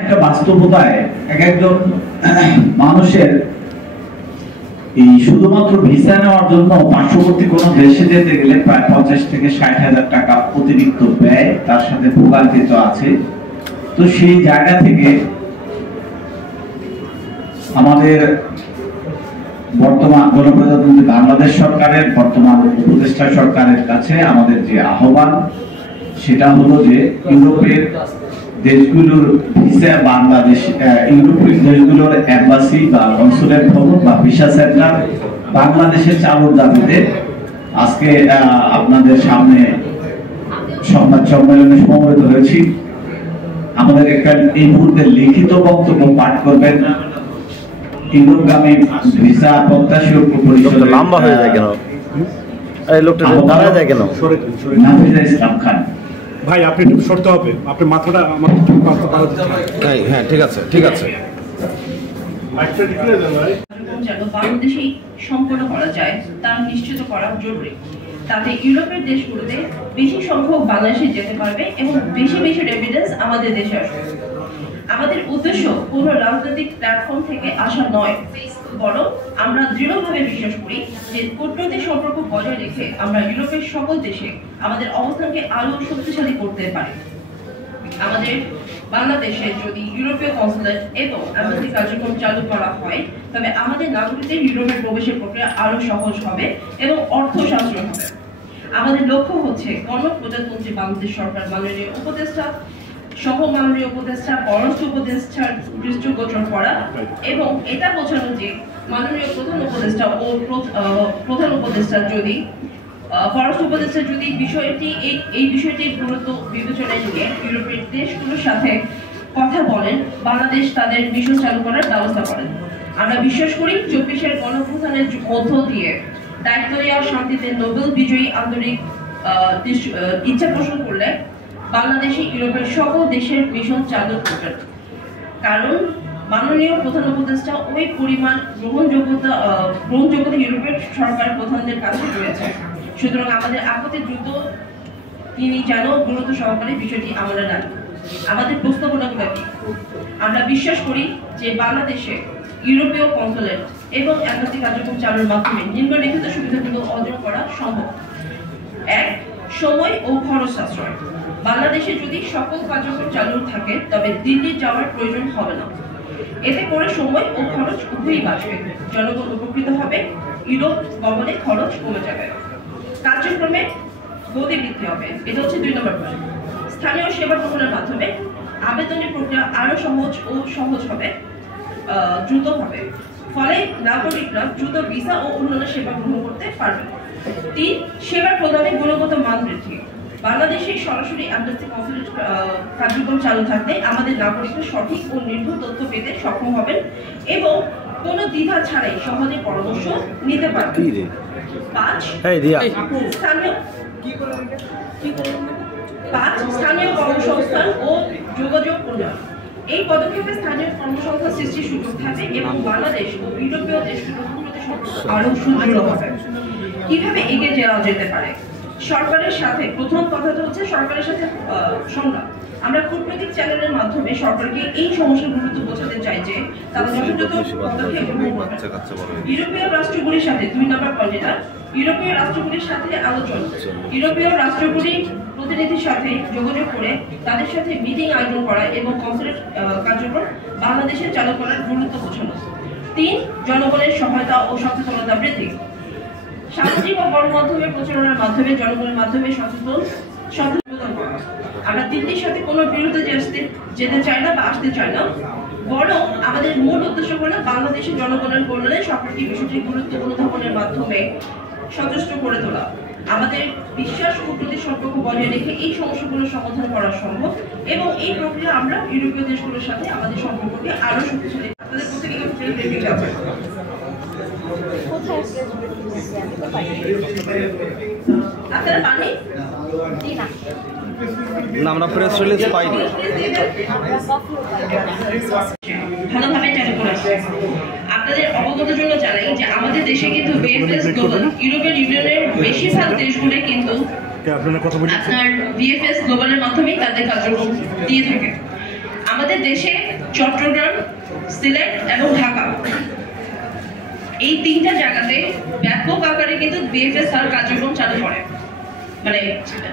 একটা বাস্তবতায় একজন মানুষের এই শুধুমাত্র ভিসা নেওয়ার জন্য পার্শ্ববর্তী কোনো দেশে যেতে গেলে প্রায় 50 থেকে 60,000 টাকা অতিরিক্ত ব্যয় তার সাথে ভোগান্তিত আছে। তো সেই জায়গা থেকে আমাদের বর্তমান গণপ্রজাতন্ত্রী বাংলাদেশ সরকারের বর্তমান উপদেষ্টা সরকারের কাছে আমাদের যে আহ্বান সেটা হলো যে ইউরোপের দেশগুলোর ভিসা বাংলাদেশ ইউরোপীয় দেশগুলোর এম্বাসি বা কনসুলেট ভবন বা ভিসা সেন্টার বাংলাদেশে চালুর দাবিতে আজকে আপনাদের সামনে সংবাদ সম্মেলনে সমবেত হয়েছি। আমাদের একটা এই মুহূর্তে লিখিত বক্তব্য পাঠ করবেন ইউরোপগামী ভিসা প্রত্যাশী পরিষদের লম্বা হয়ে যায় কেন এই লোকটা দাঁড়ায় যায় কেন নাফিজা ইসলাম খান। ভাই আপনি একটু সরতে হবে, আপনার মাথাটা আমার হ্যাঁ ঠিক আছে ঠিক আছে। যেন বাংলাদেশেই সম্পন্ন করা যায় তা নিশ্চিত করা জরুরি। তাতে ইউরোপের দেশগুলোতে বেশি সংখ্যক বাংলাদেশে যেতে পারবে এবং বেশি বেশি রেমিটেন্স আমাদের দেশে আসবে। আমাদের উদ্দেশ্য কোনো রাজনৈতিক প্ল্যাটফর্ম থেকে আসা নয়, বরং আমরা দৃঢ়ভাবে বিশ্বাস করি যে কূটনৈতিক সম্পর্ক বজায় রেখে আমরা ইউরোপের সকল দেশে আমাদের অবস্থানকে আরো শক্তিশালী করতে পারি। আমাদের বাংলাদেশে যদি ইউরোপীয় কনসুলেট এবং এমবাসি কার্যক্রম চালু করা হয় তবে আমাদের নাগরিকদের ইউরোপে প্রবেশের প্রক্রিয়া আরো সহজ হবে এবং অর্থ সাশ্রয় হবে। আমাদের লক্ষ্য হচ্ছে গণপ্রজাতন্ত্রী বাংলাদেশ সরকার মাননীয় উপদেষ্টা সহ মাননীয় উপদেষ্টা পররাষ্ট্র উপদেষ্টার দৃষ্টিগোচর করা এবং এটা বোঝানো যে মাননীয় প্রধান উপদেষ্টা ও প্রধান উপদেষ্টা যদি পররাষ্ট্র উপদেষ্টা যদি এই বিষয়টির গুরুত্ব বিবেচনায় নিয়ে ইউরোপের দেশগুলোর সাথে কথা বলেন, বাংলাদেশ তাদের মিশন চালু করার ব্যবস্থা করেন। আমরা বিশ্বাস করি 24-এর গণঅভ্যুত্থানের মধ্য দিয়ে দায়িত্ব নেওয়া শান্তিতে নোবেল বিজয়ী আন্তরিক ইচ্ছা পোষণ করলে বাংলাদেশে ইউরোপের সকল দেশের মিশন চালু করবেন, কারণ মাননীয় প্রধান উপদেষ্টা ওই পরিমাণ গ্রহণযোগ্যতা ইউরোপের সরকার প্রধানদের কাছে রয়েছে। সুতরাং আমাদের আগতে দ্রুত তিনি যেন গুরুত্ব সহকারে বিষয়টি আমলে নেন। আমাদের প্রস্তাবনাগুলো কি? আমরা বিশ্বাস করি যে বাংলাদেশে ইউরোপীয় কনসুলেট এবং এম্বাসি কার্যক্রম চালুর মাধ্যমে নিম্নলিখিত সুবিধাগুলো অর্জন করা সম্ভব। 1. সময় ও খরচ সাশ্রয়। বাংলাদেশে যদি সকল কার্যক্রম চালু থাকে তবে দিল্লি যাওয়ার প্রয়োজন হবে না। এতে করে সময় ও খরচ উভয়ই বাঁচবে, জনগণ উপকৃত হবে, ইউরোপ গমনে খরচ কমে যাবে, কার্যক্রমে গতি বৃদ্ধি হবে। এটা হচ্ছে 2 নম্বর পয়েন্ট। স্থানীয় সেবা গ্রহণের মাধ্যমে আবেদনের প্রক্রিয়া আরো সহজ হবে, দ্রুত হবে, ফলে নাগরিকরা দ্রুত ভিসা ও অন্যান্য সেবা গ্রহণ করতে পারবে। 3. সেবা প্রদানের গুণগত মান বৃদ্ধি। বাংলাদেশে সরাসরি এম্বাসি কনসুলেট কার্যক্রম চালু থাকলে আমাদের নাগরিকরা সঠিক ও নির্ভুল তথ্য পেতে সক্ষম হবেন এবং কোনো দ্বিধা ছাড়াই সহজে পরামর্শ নিতে পারবেন। 5. স্থানীয় কর্মসংস্থান ও যোগাযোগ উন্নয়ন। এই পদক্ষেপে স্থানীয় কর্মসংস্থান সৃষ্টির সুযোগ থাকবে এবং বাংলাদেশ ও ইউরোপীয় দেশগুলোর মধ্যে সম্পর্ক আরো সুদৃঢ় হবে। কিভাবে এগিয়ে যাওয়া যেতে পারে? সরকারের সাথে প্রথম কথাটা হচ্ছে সরকারের সাথে সংলাপ। আমরা কূটনৈতিক চ্যানেলের মাধ্যমে সরকারকে এই সমস্যার গুরুত্ব বোঝাতে চাই যে তারা যথাযথ পদক্ষেপ গ্রহণ করবেন। ইউরোপীয় রাষ্ট্রগুলির সাথে 2 নম্বর পয়েন্টটা ইউরোপীয় রাষ্ট্রগুলির সাথে আলোচনা। ইউরোপীয় রাষ্ট্রগুলির প্রতিনিধির সাথে যোগাযোগ করে তাদের সাথে মিটিং আয়োজন করা এবং কনসুলেট কার্যক্রম বাংলাদেশে চালু করার গুরুত্ব বোঝানো। 3. জনগণের সহায়তা ও সচেতনতা বৃদ্ধি। সামাজিক ও গণমাধ্যমের প্রচারণার মাধ্যমে জনগণের মাধ্যমে সচেতন করা। আমরা দিল্লির সাথে কোনো বিরোধে যেতে চাই না বা আসতে চাই না, বরং আমাদের মূল উদ্দেশ্য হলো বাংলাদেশের জনগণের কল্যাণে সরকারকে বিষয়টির গুরুত্ব অনুধাবনের মাধ্যমে সচেষ্ট করে তোলা। আমাদের বিশ্বাস কূটনৈতিক সম্পর্ক বজায় রেখে এই সমস্যাগুলো সমাধান করা সম্ভব এবং এই প্রক্রিয়া আমরা ইউরোপীয় দেশগুলোর সাথে আমাদের সম্পর্ককে আরো শক্তিশালী। আপনাদের প্রত্যেকে আপনারা পানি না আমরা প্রেস রিলিজ পাইনি, ভালোভাবে চালু করে আসছে। আপনাদের অবগত জন্য জানাই যে আমাদের দেশে কিন্তু বিএফএস গ্লোবাল ইউরোপীয় ইউনিয়নের বেশিরভাগ দেশগুলো কিন্তু আপনার বিএফএস গ্লোবালের মাধ্যমেই তাদের কার্যক্রম দিয়ে থাকে। আমাদের আমাদের দেশে চট্টগ্রাম, সিলেট এবং ঢাকা এই তিনটা জায়গাতে ব্যাপক আকারে কিন্তু বিএফএস তার কার্যক্রম চালু করে, মানে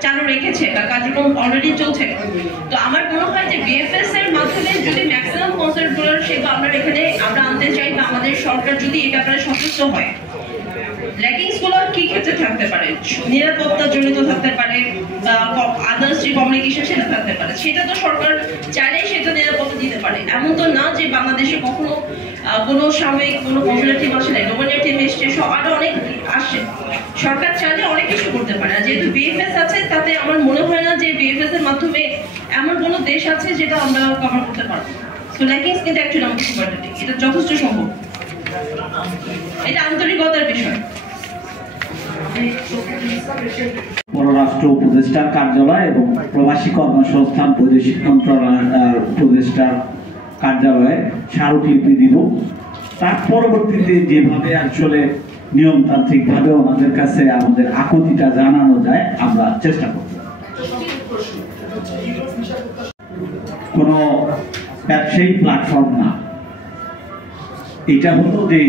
চালু রেখেছে বা কার্যক্রম অলরেডি চলছে। তো আমার মনে হয় যে বিএফএস এর মাধ্যমে যদি ম্যাক্সিমাম কনসেন্ট্রেটর সেবা আমরা এখানে আমরা আনতে চাই বা আমাদের সরকার যদি এই ব্যাপারে সচেষ্ট হয়, ল্যাকিংস গুলো কি ক্ষেত্রে থাকতে পারে, নিরাপত্তা জনিত থাকতে পারে বা আদার্স যে কমিউনিকেশন সেটা থাকতে পারে, সেটা তো সরকার চাইলে সেটা নিরাপত্তা দিতে পারে। এমন তো না যে বাংলাদেশে কখনো কোনো সাময়িক কোনো কমিউনিটি টিম আসে না, গভর্নমেন্ট টিম এসছে, আরো অনেক আসছে, সরকার চাইলে অনেক কিছু করতে পারে। আর যেহেতু বিএফএস আছে তাতে আমার মনে হয় না যে বিএফএস এর মাধ্যমে এমন কোনো দেশ আছে যেটা আমরা কভার করতে পারবো। সো ল্যাকিংস কিন্তু অ্যাকচুয়ালি আমাদের সুপারটেটিভ, এটা যথেষ্ট সম্ভব, এটা আন্তরিকতার বিষয়। পররাষ্ট্র উপদেষ্টার কার্যালয় এবং প্রবাসী কর্মসংস্থান বৈদেশিক মন্ত্রণালয়ের উপদেষ্টার কার্যালয়ে স্মারকলিপি দিব। তার পরবর্তীতে যেভাবে আসলে নিয়মতান্ত্রিক ভাবে ওনাদের কাছে আমাদের আকুতিটা জানানো যায় আমরা চেষ্টা করব। কোনো ব্যবসায়িক প্ল্যাটফর্ম না, এটা হলো যে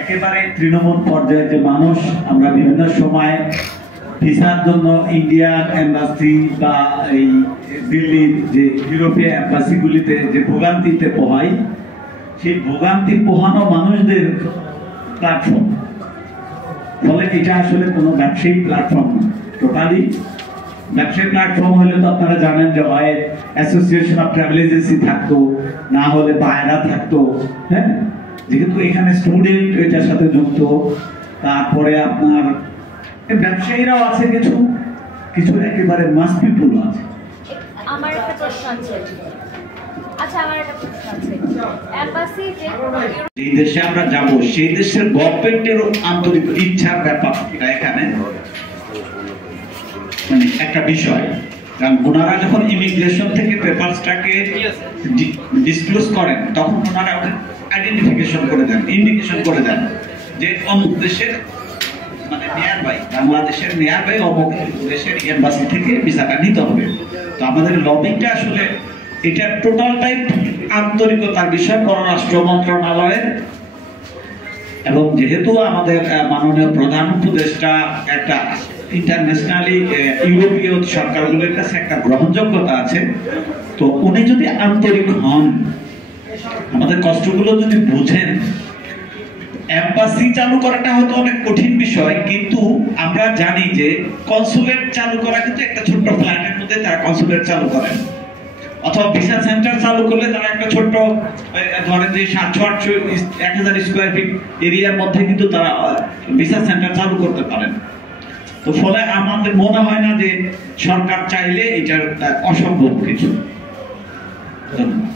একেবারে তৃণমূল পর্যায়ে যে মানুষ, আমরা বিভিন্ন সময় ভিসার জন্য ইন্ডিয়ান এম্বাসি বা এই দিল্লির যে ইউরোপীয় এম্বাসিগুলিতে যে ভোগান্তিতে পোহাই, সেই ভোগান্তি পোহানো মানুষদের প্ল্যাটফর্ম। ফলে এটা আসলে কোনো ব্যবসায়িক প্ল্যাটফর্ম না, টোটালি ব্যবসায়িক প্ল্যাটফর্ম হলে তো আপনারা জানেন যে হয় অ্যাসোসিয়েশন অফ ট্রাভেল এজেন্সি থাকতো, না হলে বায়রা থাকতো। হ্যাঁ, যেহেতু এখানে স্টুডেন্ট এটার সাথে যুক্ত, তারপরে আপনার ব্যবসায়ীরাও আছে, কিছু কিছু একেবারে মাস পিপল আছে। আমার একটা প্রশ্ন আছে। আচ্ছা, আমার একটা প্রশ্ন আছে। এম্বাসি যে এই দেশে আমরা যাব, সেই দেশের গভর্নমেন্টেরও আন্তরিক ইচ্ছার ব্যাপার এখানে মানে একটা বিষয়। কারণ ওনারা যখন ইমিগ্রেশন থেকে পেপারসটাকে ডিসক্লোজ করেন, তখন ওনারা আইডেন্টিফিকেশন করে দেন, ইন্ডিকেশন করে দেন যে অমুক দেশের মানে নিয়ার বাই, বাংলাদেশের নিয়ার বাই অমুক দেশের এম্বাসি থেকে ভিসাটা নিতে হবে। তো আমাদের লবিংটা আসলে এটা টোটালটাই আন্তরিকতার বিষয় পররাষ্ট্র মন্ত্রণালয়ের। এবং যেহেতু আমাদের মাননীয় প্রধান উপদেষ্টা একটা ইন্টারন্যাশনালি ইউরোপীয় সরকারগুলোর কাছে একটা গ্রহণযোগ্যতা আছে, তো উনি যদি আন্তরিক হন, আমাদের কষ্টগুলো যদি বুঝেন, এম্বাসি চালু করাটা হয়তো অনেক কঠিন বিষয়, কিন্তু আমরা জানি যে কনসুলেট চালু করা কিন্তু একটা ছোট্ট ফ্ল্যাটের মধ্যে তারা কনসুলেট চালু করেন, অথবা ভিসা সেন্টার চালু করলে তারা একটা ছোট্ট ধরেন যে 700-800 স্কোয়ার ফিট এরিয়ার মধ্যে কিন্তু তারা ভিসা সেন্টার চালু করতে পারেন। তো ফলে আমাদের মনে হয় না যে সরকার চাইলে এটার অসম্ভব কিছু। ধন্যবাদ।